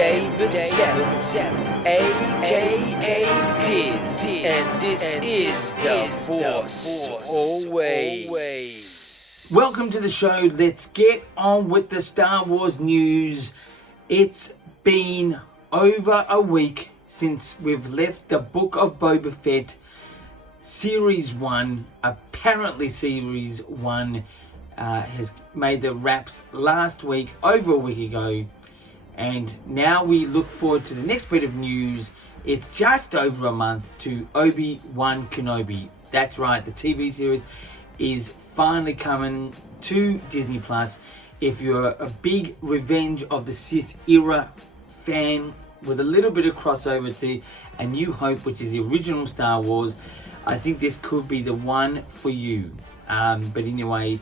David Seven, aka Diz, and this is The Force Always. Welcome to the show. Let's get on with the Star Wars news. It's been over a week since we've left the Book of Boba Fett Series 1. Apparently Series 1 has made the wraps last week, over a week ago. And now we look forward to the next bit of news. It's just over a month to Obi-Wan Kenobi. That's right, the TV series is finally coming to Disney Plus. If you're a big Revenge of the Sith era fan with a little bit of crossover to A New Hope, which is the original Star Wars, I think this could be the one for you. But anyway,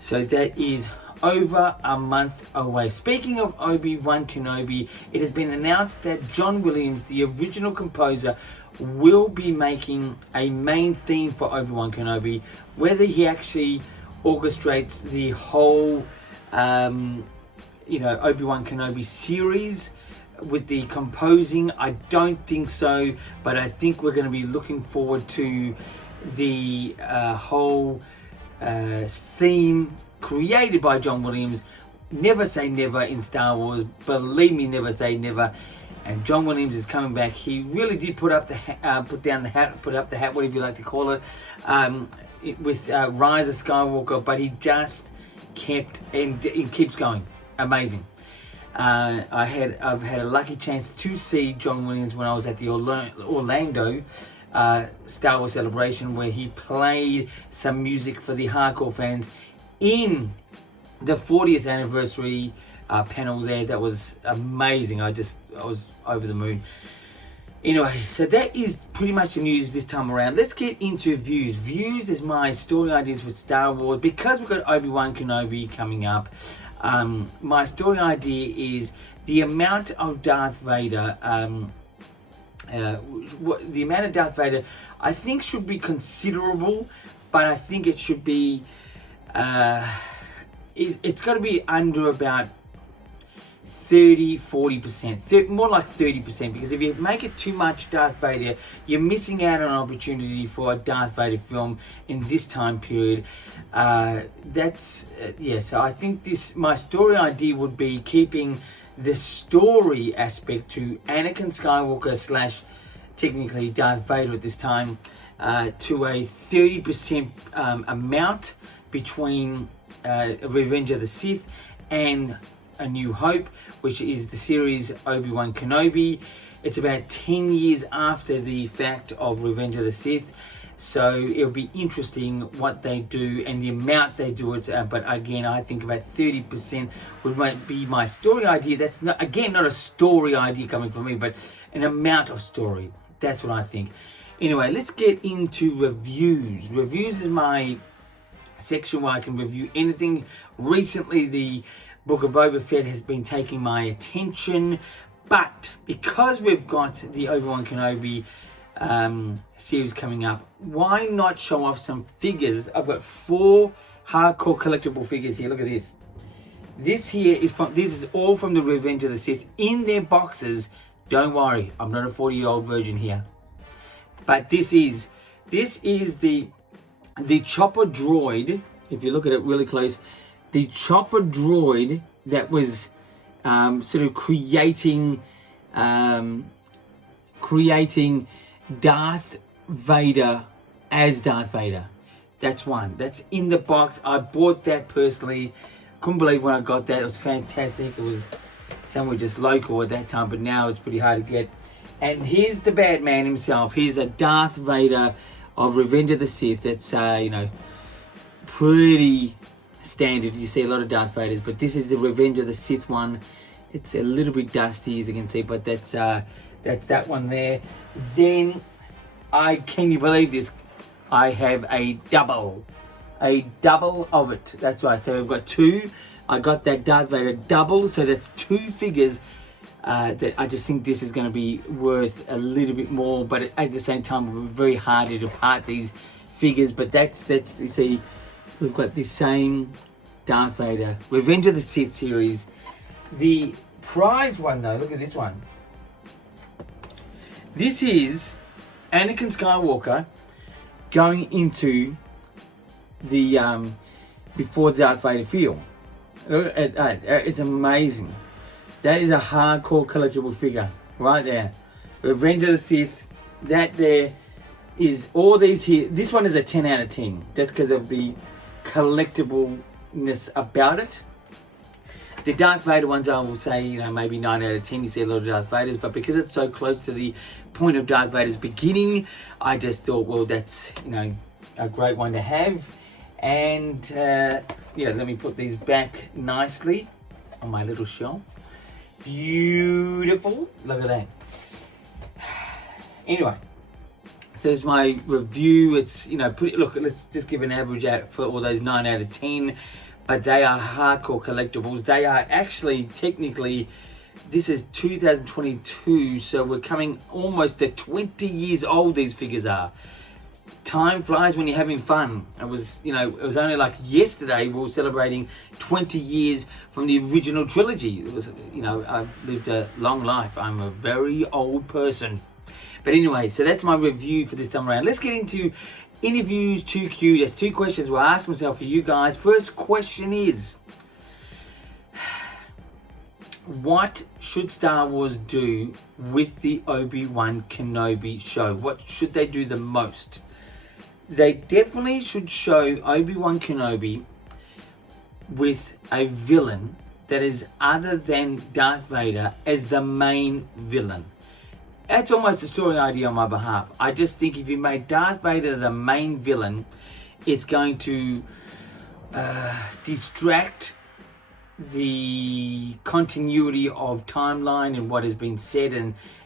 so that is over a month away. Speaking of Obi-Wan Kenobi, it has been announced that John Williams, the original composer, will be making a main theme for Obi-Wan Kenobi. Whether he actually orchestrates the whole Obi-Wan Kenobi series with the composing, I don't think so, but I think we're going to be looking forward to the whole theme created by John Williams. Never say never in Star Wars. Believe me, never say never. And John Williams is coming back. He really did put up the hat, whatever you like to call it, with Rise of Skywalker. But he just kept and keeps going. Amazing. I've had a lucky chance to see John Williams when I was at the Orlando Star Wars Celebration, where he played some music for the hardcore fans in the 40th anniversary panel there. That was amazing. I was over the moon. Anyway, so that is pretty much the news this time around. Let's get into views. Views is my story ideas with Star Wars. Because we've got Obi-Wan Kenobi coming up, my story idea is the amount of Darth Vader, the amount of Darth Vader I think should be considerable, but I think it should be it's got to be under about 30-40%, more like 30%, because if you make it too much Darth Vader, you're missing out on an opportunity for a Darth Vader film in this time period. So I think my story idea would be keeping the story aspect to Anakin Skywalker / technically Darth Vader at this time to a 30% amount between Revenge of the Sith and A New Hope, which is the series Obi-Wan Kenobi. It's about 10 years after the fact of Revenge of the Sith, so it'll be interesting what they do and the amount they do it. But again, I think about 30% would be my story idea. That's not a story idea coming from me, but an amount of story. That's what I think. Anyway, let's get into reviews. Reviews is my section where I can review anything. Recently, the Book of Boba Fett has been taking my attention, but because we've got the Obi-Wan Kenobi series coming up, why not show off some figures? I've got 4 hardcore collectible figures here. Look at this. This is all from the Revenge of the Sith in their boxes. Don't worry, I'm not a 40-year-old virgin here. But this is the chopper droid. If you look at it really close, the chopper droid that was sort of creating Darth Vader as Darth Vader. That's one. That's in the box. I bought that personally. Couldn't believe when I got that. It was fantastic. It was somewhere just local at that time, but now it's pretty hard to get. And here's the bad man himself. Here's a Darth Vader of Revenge of the Sith. That's pretty standard. You see a lot of Darth Vaders, but this is the Revenge of the Sith one. It's a little bit dusty, as you can see, but that's that one there. Then can you believe this? I have a double of it. That's right. So we've got 2. I got that Darth Vader double, so that's 2 figures. That I just think this is going to be worth a little bit more, but at the same time, it will be very hard to depart these figures. But that's you see, we've got the same Darth Vader Revenge of the Sith series. The surprise one though. Look at this one. This is Anakin Skywalker going into the before Darth Vader field. Look at that. It's amazing. That is a hardcore collectible figure right there. Revenge of the Sith. That there is all these here. This one is a 10 out of 10. Just because of the collectibleness about it. The Darth Vader ones, I will say, maybe 9 out of 10. You see a lot of Darth Vaders, but because it's so close to the point of Darth Vader's beginning, I just thought, well, that's, a great one to have. And, let me put these back nicely on my little shelf. Beautiful. Look at that. Anyway, so there's my review. It's, look, let's just give an average out for all those 9 out of 10. But they are hardcore collectibles. They are actually, technically, this is 2022, so we're coming almost to 20 years old, these figures are. Time flies when you're having fun. It was only like yesterday we were celebrating 20 years from the original trilogy. It was, I've lived a long life. I'm a very old person. But anyway, so that's my review for this time around. Let's get into interviews 2Q. There's 2 questions we'll ask myself for you guys. First question is, what should Star Wars do with the Obi-Wan Kenobi show? What should they do the most? They definitely should show Obi-Wan Kenobi with a villain that is other than Darth Vader as the main villain. That's almost a story idea on my behalf. I just think if you made Darth Vader the main villain, it's going to distract the continuity of timeline and what has been said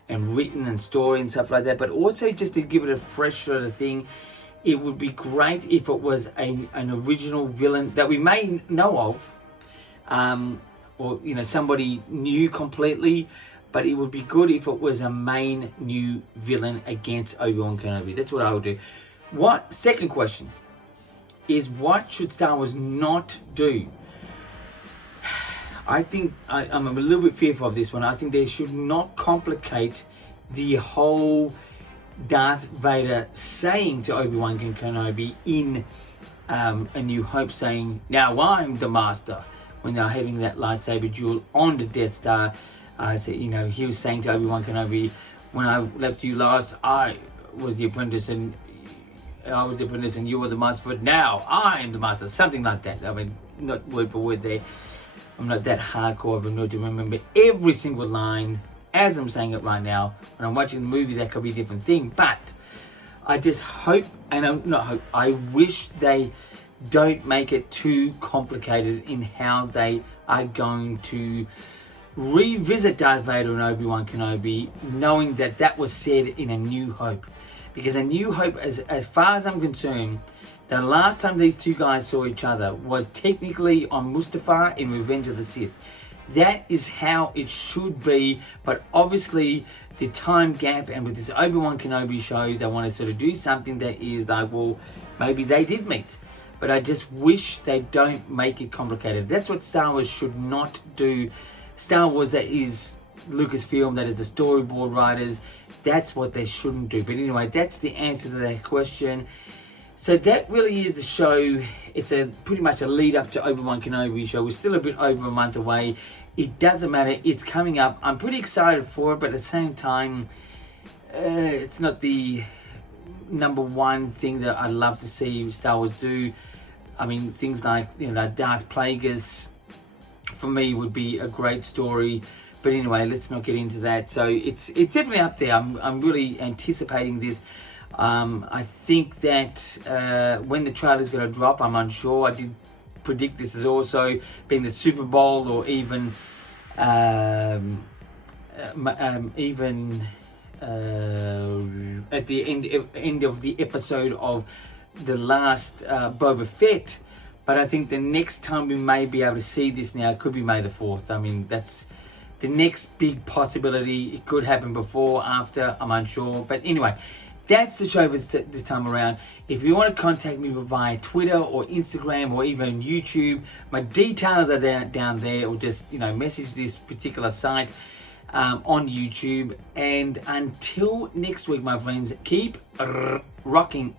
and written and story and stuff like that. But also just to give it a fresh sort of thing, it would be great if it was an original villain that we may know of, or somebody new completely. But it would be good if it was a main new villain against Obi-Wan Kenobi. That's what I would do. Second question is, what should Star Wars not do? I think I'm a little bit fearful of this one. I think they should not complicate the whole Darth Vader saying to Obi-Wan Kenobi in A New Hope, saying, "Now I'm the master," when they're having that lightsaber duel on the Death Star. So, he was saying to Obi-Wan Kenobi, "When I left you last, I was the apprentice and you were the master, but now I am the master." Something like that. I mean, not word for word there. I'm not that hardcore of a nerd to remember every single line as I'm saying it right now. When I'm watching the movie, that could be a different thing. But I just hope, I wish they don't make it too complicated in how they are going to revisit Darth Vader and Obi-Wan Kenobi, knowing that was said in A New Hope. Because A New Hope, as far as I'm concerned, the last time these two guys saw each other was technically on Mustafar in Revenge of the Sith. That is how it should be, but obviously the time gap, and with this Obi-Wan Kenobi show, they want to sort of do something that is like, well, maybe they did meet. But I just wish they don't make it complicated. That's what Star Wars should not do. Star Wars that is Lucasfilm, that is the storyboard writers, that's what they shouldn't do. But anyway, that's the answer to that question. So that really is the show. It's pretty much a lead up to Obi-Wan Kenobi show. We're still a bit over a month away. It doesn't matter. It's coming up. I'm pretty excited for it, but at the same time, it's not the number one thing that I'd love to see Star Wars do. I mean, things like, Darth Plagueis, for me, would be a great story. But anyway, let's not get into that. So it's definitely up there. I'm really anticipating this. I think that when the trailer's going to drop, I'm unsure. I did predict this as also being the Super Bowl, or even at the end of the episode of the last Boba Fett. But I think the next time we may be able to see this now, it could be May the 4th. I mean, that's the next big possibility. It could happen before, after, I'm unsure. But anyway, that's the show this time around. If you want to contact me via Twitter or Instagram or even YouTube, my details are down there, or just message this particular site on YouTube. And until next week, my friends, keep rocking.